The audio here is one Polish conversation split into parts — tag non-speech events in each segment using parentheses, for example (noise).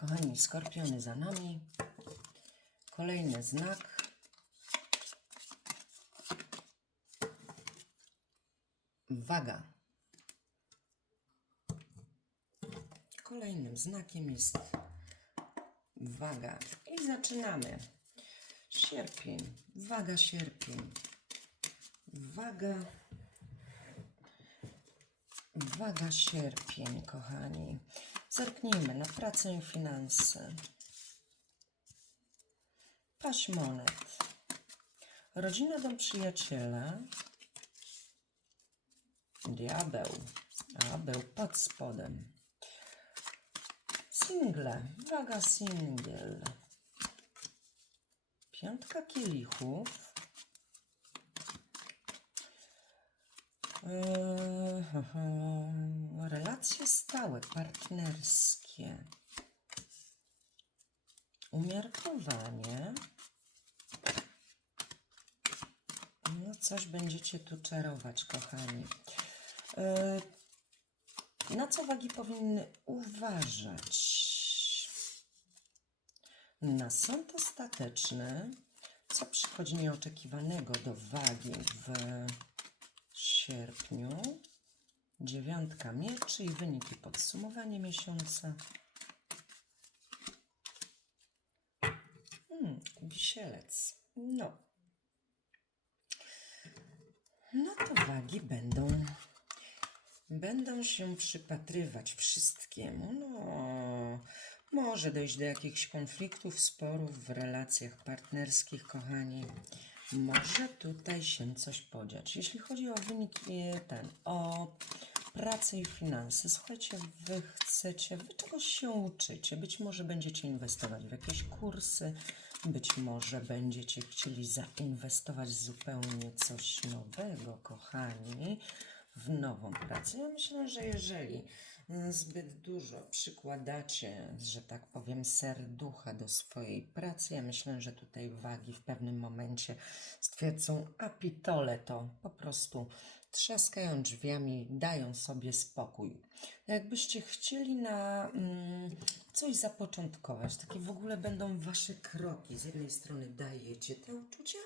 Kochani, skorpiony za nami. Kolejny znak. Waga. Kolejnym znakiem jest waga. I zaczynamy. Sierpień. Waga, sierpień. Waga. Waga, sierpień, kochani. Zerknijmy na pracę i finanse. Paść monet. Rodzina do przyjaciela. Diabeł. A, był pod spodem. Single. Waga singiel. Piątka kielichów. Relacje stałe, partnerskie. Umiarkowanie. No coś będziecie tu czarować, kochani. Eee, na co wagi powinny uważać? Na sąd ostateczny, co przychodzi nieoczekiwanego do wagi w sierpniu. Dziewiątka mieczy i wyniki podsumowanie miesiąca. Hmm, wisielec. No. No to wagi będą będą się przypatrywać wszystkiemu. No, może dojść do jakichś konfliktów, sporów w relacjach partnerskich, kochani. Może tutaj się coś podziać. Jeśli chodzi o wyniki ten, o pracę i finanse, słuchajcie, wy chcecie, wy czegoś się uczycie. Być może będziecie inwestować w jakieś kursy, być może będziecie chcieli zainwestować zupełnie coś nowego, kochani w nową pracę. Ja myślę, że jeżeli zbyt dużo przykładacie, że tak powiem, serducha do swojej pracy, ja myślę, że tutaj wagi w pewnym momencie stwierdzą, a pitole to po prostu trzaskają drzwiami, dają sobie spokój. Jakbyście chcieli na mm, coś zapoczątkować, takie w ogóle będą wasze kroki. Z jednej strony dajecie te uczucia,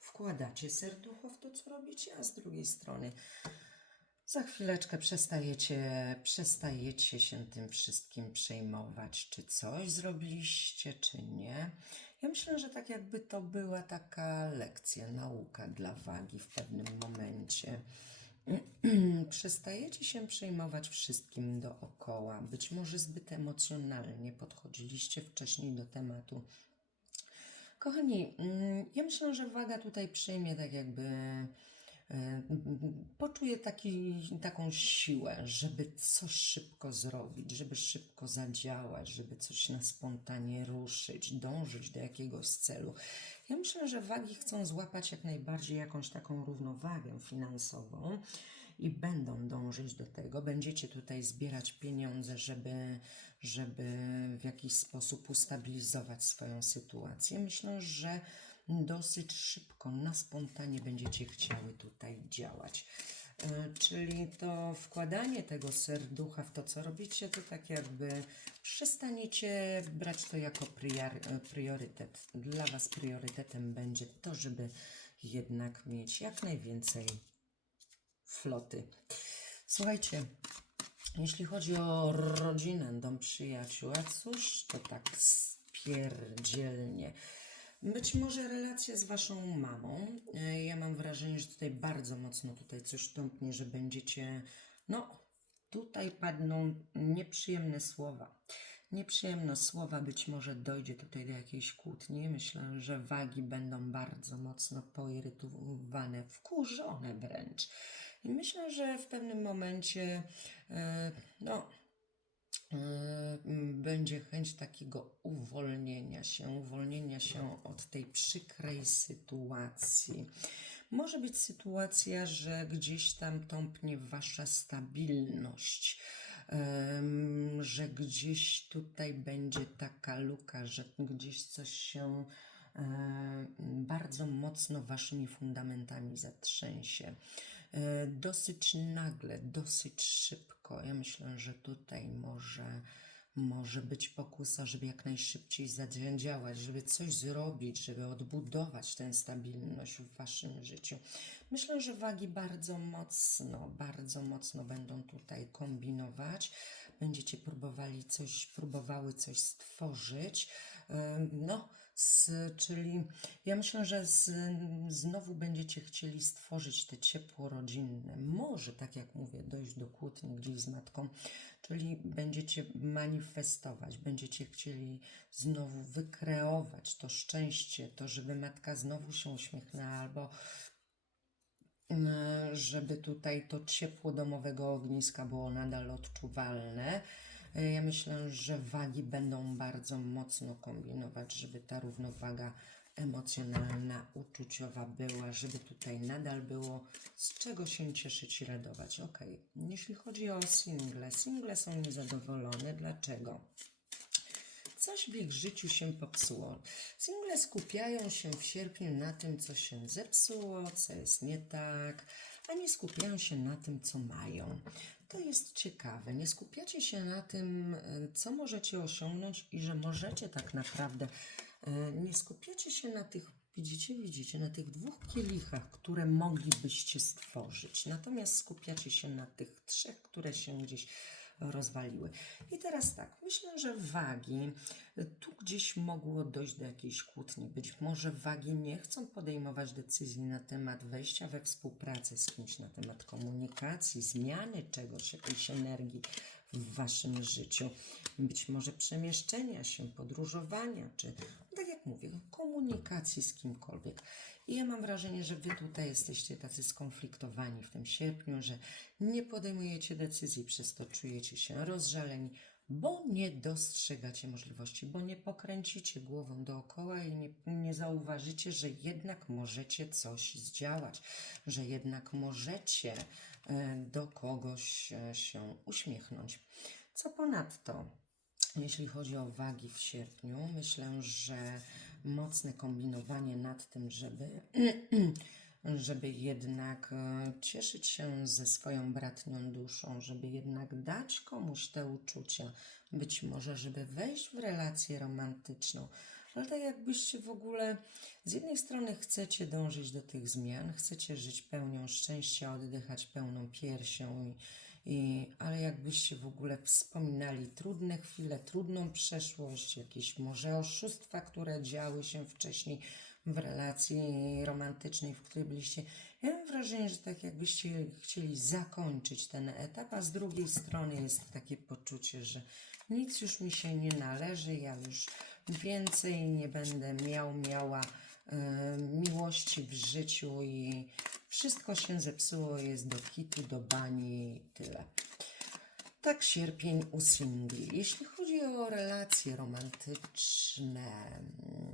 wkładacie serducho w to, co robicie, a z drugiej strony za chwileczkę przestajecie, przestajecie się tym wszystkim przejmować, czy coś zrobiliście, czy nie. Ja myślę, że tak jakby to była taka lekcja, nauka dla wagi w pewnym momencie. (clears throat) Przestajecie się przejmować wszystkim dookoła. Być może zbyt emocjonalnie podchodziliście wcześniej do tematu. Kochani, mm, ja myślę, że waga tutaj przyjmie tak jakby poczuje taki, taką siłę, żeby coś szybko zrobić, żeby szybko zadziałać, żeby coś na spontanie ruszyć, dążyć do jakiegoś celu. Ja myślę, że wagi chcą złapać jak najbardziej jakąś taką równowagę finansową i będą dążyć do tego. Będziecie tutaj zbierać pieniądze, żeby, żeby w jakiś sposób ustabilizować swoją sytuację. Myślę, że dosyć szybko, na spontanie będziecie chciały tutaj działać. E, Czyli to wkładanie tego serducha w to, co robicie, to tak jakby przestaniecie brać to jako prior- priorytet. Dla Was priorytetem będzie to, żeby jednak mieć jak najwięcej floty. Słuchajcie, jeśli chodzi o rodzinę, dom przyjaciół, a cóż to tak spierdzielnie. Być może relacja z waszą mamą. E, Ja mam wrażenie, że tutaj bardzo mocno tutaj coś tąpnie, że będziecie, no, tutaj padną nieprzyjemne słowa. Nieprzyjemne słowa, być może dojdzie tutaj do jakiejś kłótni. Myślę, że wagi będą bardzo mocno poirytowane, wkurzone wręcz. I myślę, że w pewnym momencie, e, no, będzie chęć takiego uwolnienia się, uwolnienia się od tej przykrej sytuacji. Może być sytuacja, że gdzieś tam tąpnie wasza stabilność, że gdzieś tutaj będzie taka luka, że gdzieś coś się e, bardzo mocno waszymi fundamentami zatrzęsie. E, Dosyć nagle, dosyć szybko. Ja myślę, że tutaj może, Może być pokusa, żeby jak najszybciej zadziałać, żeby coś zrobić, żeby odbudować tę stabilność w waszym życiu. Myślę, że wagi bardzo mocno, bardzo mocno będą tutaj kombinować. Będziecie próbowali coś, próbowały coś stworzyć. No, z, czyli ja myślę, że z, znowu będziecie chcieli stworzyć te ciepło rodzinne. Może, tak jak mówię, dojść do kłótni gdzieś z matką, czyli będziecie manifestować, będziecie chcieli znowu wykreować to szczęście, to, żeby matka znowu się uśmiechnęła, albo e, żeby tutaj to ciepło domowego ogniska było nadal odczuwalne. E, Ja myślę, że wagi będą bardzo mocno kombinować, żeby ta równowaga emocjonalna, uczuciowa była, żeby tutaj nadal było z czego się cieszyć i radować. Ok, jeśli chodzi o single, single są niezadowolone. Dlaczego? Coś w ich życiu się popsuło. Single skupiają się w sierpniu na tym, co się zepsuło, co jest nie tak, a nie skupiają się na tym, co mają. To jest ciekawe. Nie skupiacie się na tym, e, co możecie osiągnąć i że możecie tak naprawdę. e, Nie skupiacie się na tych, widzicie, widzicie, na tych dwóch kielichach, które moglibyście stworzyć. Natomiast skupiacie się na tych trzech, które się gdzieś rozwaliły. I teraz tak, myślę, że wagi, tu gdzieś mogło dojść do jakiejś kłótni. Być może wagi nie chcą podejmować decyzji na temat wejścia we współpracę z kimś, na temat komunikacji, zmiany czegoś, jakiejś energii w waszym życiu. Być może przemieszczenia się, podróżowania, czy no tak jak mówię, komunikacji z kimkolwiek. I ja mam wrażenie, że wy tutaj jesteście tacy skonfliktowani w tym sierpniu, że nie podejmujecie decyzji, przez to czujecie się rozżaleni, bo nie dostrzegacie możliwości, bo nie pokręcicie głową dookoła i nie, nie zauważycie, że jednak możecie coś zdziałać, że jednak możecie e, do kogoś e, się uśmiechnąć. Co ponadto, jeśli chodzi o wagi w sierpniu, myślę, że mocne kombinowanie nad tym, żeby, (clears throat) żeby jednak e, cieszyć się ze swoją bratnią duszą, żeby jednak dać komuś te uczucia, być może, żeby wejść w relację romantyczną. Ale tak jakbyście w ogóle z jednej strony chcecie dążyć do tych zmian, chcecie żyć pełnią szczęścia, oddychać pełną piersią i, ale jakbyście w ogóle wspominali trudne chwile, trudną przeszłość, jakieś może oszustwa, które działy się wcześniej w relacji romantycznej, w której byliście. Ja mam wrażenie, że tak jakbyście chcieli zakończyć ten etap, a z drugiej strony jest takie poczucie, że nic już mi się nie należy, ja już więcej nie będę miał, miała e, miłości w życiu i wszystko się zepsuło, jest do kitu, do bani tyle. Tak sierpień u singli. Jeśli chodzi o relacje romantyczne,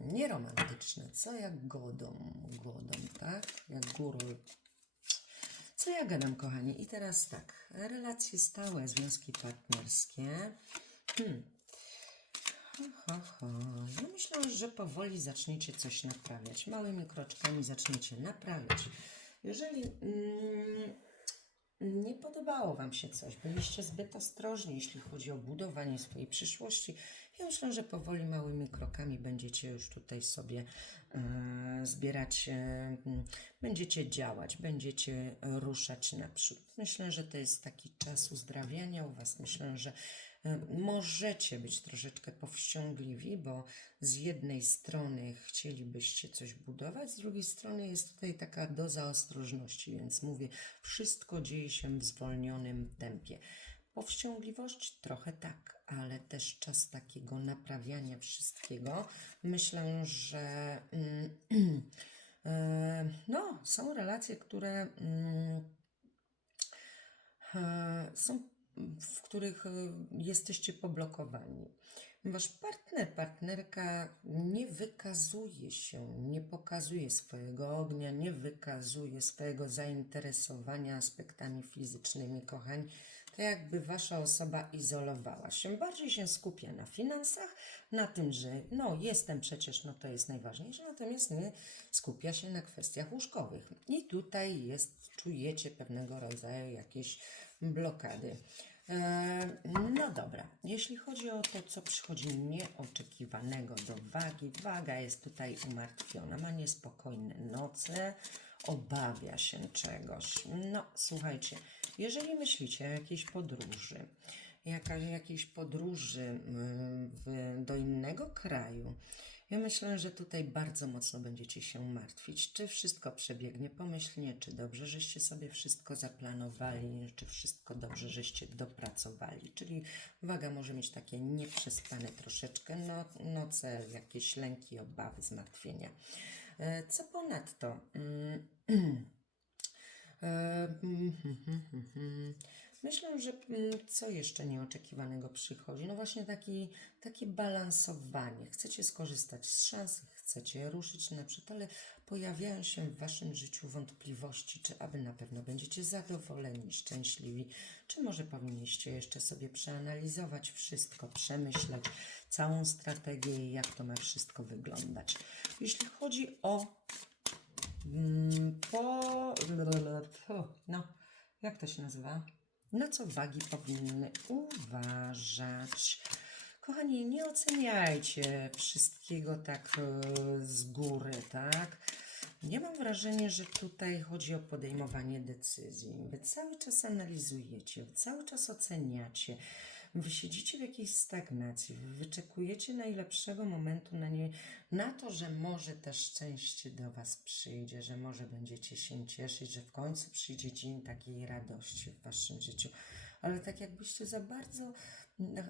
nieromantyczne, co jak godą, godą, tak? Jak górol. Co ja gadam, kochani? I teraz tak, relacje stałe, związki partnerskie. Hmm. Ha, ha, ha. Ja myślę, że powoli zaczniecie coś naprawiać. Małymi kroczkami zaczniecie naprawiać. Jeżeli mm, nie podobało Wam się coś, byliście zbyt ostrożni, jeśli chodzi o budowanie swojej przyszłości, ja myślę, że powoli małymi krokami będziecie już tutaj sobie e, zbierać, e, będziecie działać, będziecie ruszać naprzód. Myślę, że to jest taki czas uzdrawiania u Was. Myślę, że e, możecie być troszeczkę powściągliwi, bo z jednej strony chcielibyście coś budować, z drugiej strony jest tutaj taka doza ostrożności, więc mówię, wszystko dzieje się w zwolnionym tempie. Powściągliwość trochę tak, ale też czas takiego naprawiania wszystkiego. Myślę, że mm, e, (clears throat) no, są relacje, które mm, e, są, w których e, jesteście poblokowani. Wasz partner, partnerka nie wykazuje się, nie pokazuje swojego ognia, nie wykazuje swojego zainteresowania aspektami fizycznymi, kochani. To jakby wasza osoba izolowała się, bardziej się skupia na finansach, na tym, że no jestem przecież, no to jest najważniejsze, natomiast nie skupia się na kwestiach łóżkowych. I tutaj jest, czujecie pewnego rodzaju jakieś blokady. E, No dobra, jeśli chodzi o to, co przychodzi nieoczekiwanego do wagi, waga jest tutaj umartwiona, ma niespokojne noce, obawia się czegoś. No, słuchajcie, jeżeli myślicie o jakiejś podróży, jaka, jakiejś podróży mm, w, do innego kraju, ja myślę, że tutaj bardzo mocno będziecie się martwić, czy wszystko przebiegnie pomyślnie, czy dobrze, żeście sobie wszystko zaplanowali, czy wszystko dobrze, żeście dopracowali. Czyli waga może mieć takie nieprzespane troszeczkę no, noce, jakieś lęki, obawy, zmartwienia. E, Co ponadto? (clears throat) Mm, e, mm, hmm, hmm, hmm, hmm. Myślę, że mm, co jeszcze nieoczekiwanego przychodzi? No właśnie taki, takie balansowanie. Chcecie skorzystać z szans, chcecie ruszyć naprzód, ale pojawiają się w waszym życiu wątpliwości, czy aby na pewno będziecie zadowoleni, szczęśliwi, czy może powinniście jeszcze sobie przeanalizować wszystko, przemyśleć całą strategię i jak to ma wszystko wyglądać. Jeśli chodzi o mm, po... no, jak to się nazywa? Na co wagi powinny uważać? Kochani, nie oceniajcie wszystkiego tak e, z góry, tak? Ja mam wrażenie, że tutaj chodzi o podejmowanie decyzji. Wy cały czas analizujecie, wy cały czas oceniacie. Wy siedzicie w jakiejś stagnacji, wy wyczekujecie najlepszego momentu na, nie, na to, że może też szczęście do Was przyjdzie, że może będziecie się cieszyć, że w końcu przyjdzie dzień takiej radości w Waszym życiu. Ale tak jakbyście za bardzo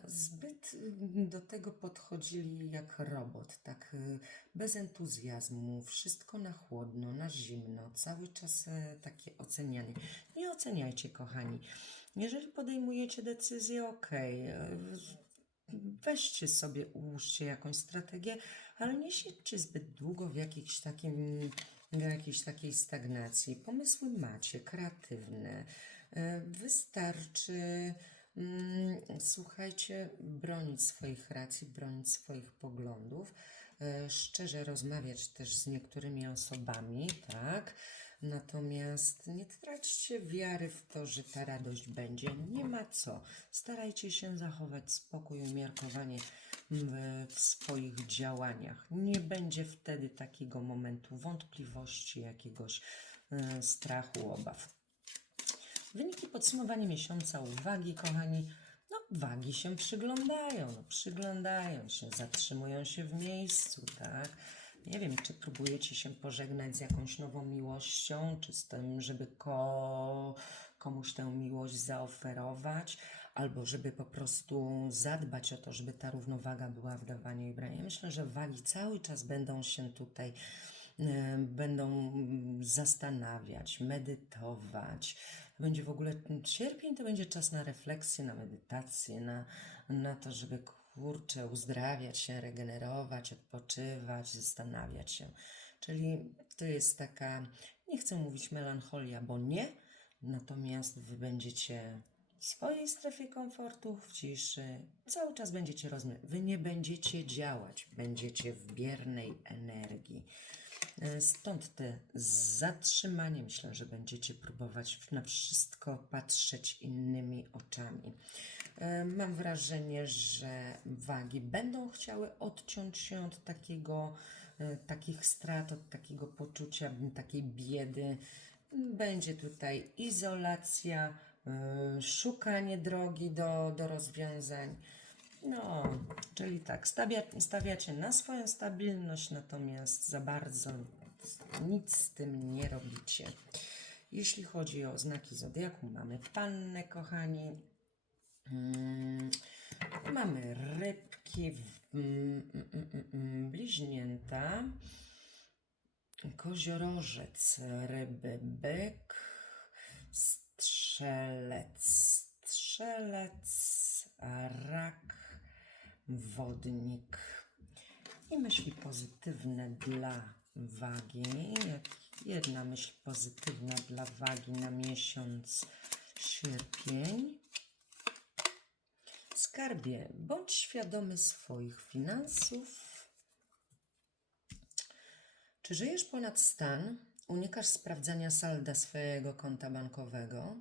zbyt mm, do tego podchodzili jak robot, tak y, bez entuzjazmu, wszystko na chłodno, na zimno, cały czas e, takie ocenianie. Nie oceniajcie, kochani. Jeżeli podejmujecie decyzję, okej, e, weźcie sobie, ułóżcie jakąś strategię, ale nie siedźcie zbyt długo w jakimś takim, w jakiejś takiej stagnacji. Pomysły macie, kreatywne. E, Wystarczy, mm, słuchajcie, bronić swoich racji, bronić swoich poglądów, e, szczerze rozmawiać też z niektórymi osobami, tak? Natomiast nie traćcie wiary w to, że ta radość będzie. Nie ma co. Starajcie się zachować spokój, umiarkowanie w, swoich działaniach. Nie będzie wtedy takiego momentu wątpliwości, jakiegoś e, strachu, obaw. Wyniki podsumowania miesiąca uwagi, kochani. No, wagi się przyglądają, no, przyglądają się, zatrzymują się w miejscu, tak? Nie wiem, czy próbujecie się pożegnać z jakąś nową miłością, czy z tym, żeby ko komuś tę miłość zaoferować, albo żeby po prostu zadbać o to, żeby ta równowaga była w dawaniu i braniu. Myślę, że wagi cały czas będą się tutaj e, będą zastanawiać, medytować. Będzie w ogóle sierpień, to będzie czas na refleksję, na medytację, na, na to, żeby kurczę, uzdrawiać się, regenerować, odpoczywać, zastanawiać się. Czyli to jest taka, nie chcę mówić melancholia, bo nie, natomiast wy będziecie w swojej strefie komfortu, w ciszy, cały czas będziecie rozumieć. Wy nie będziecie działać, będziecie w biernej energii. E, Stąd te zatrzymanie. Myślę, że będziecie próbować na wszystko patrzeć innymi oczami. E, Mam wrażenie, że wagi będą chciały odciąć się od takiego, e, takich strat, od takiego poczucia takiej biedy. Będzie tutaj izolacja, e, szukanie drogi do, do rozwiązań. No, czyli tak, stawia, stawiacie na swoją stabilność, natomiast za bardzo nic z tym nie robicie. Jeśli chodzi o znaki zodiaku, mamy pannę, kochani. Mm, mamy rybki, mm, mm, bliźnięta, koziorożec, ryby, byk, strzelec, strzelec, rak, wodnik i myśli pozytywne dla wagi. Jedna myśl pozytywna dla wagi na miesiąc sierpień. Skarbie, bądź świadomy swoich finansów. Czy żyjesz ponad stan? Unikasz sprawdzania salda swojego konta bankowego?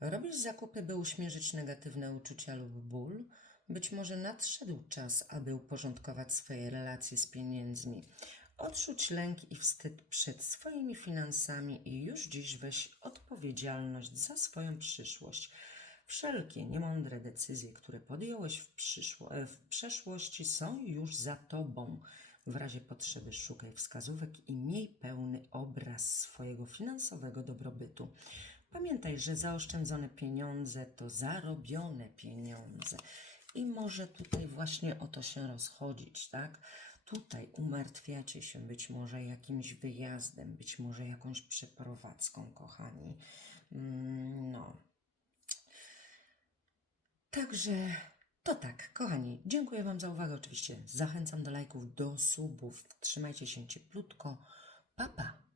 Robisz zakupy, by uśmierzyć negatywne uczucia lub ból? Być może nadszedł czas, aby uporządkować swoje relacje z pieniędzmi. Odrzuć lęk i wstyd przed swoimi finansami i już dziś weź odpowiedzialność za swoją przyszłość. Wszelkie niemądre decyzje, które podjąłeś w, e, w przeszłości, są już za tobą. W razie potrzeby szukaj wskazówek i miej pełny obraz swojego finansowego dobrobytu. Pamiętaj, że zaoszczędzone pieniądze to zarobione pieniądze. I może tutaj właśnie o to się rozchodzić, tak? Tutaj umartwiacie się być może jakimś wyjazdem, być może jakąś przeprowadzką, kochani. Mm, No. Także to tak, kochani. Dziękuję Wam za uwagę. Oczywiście zachęcam do lajków, do subów. Trzymajcie się cieplutko. Pa, pa.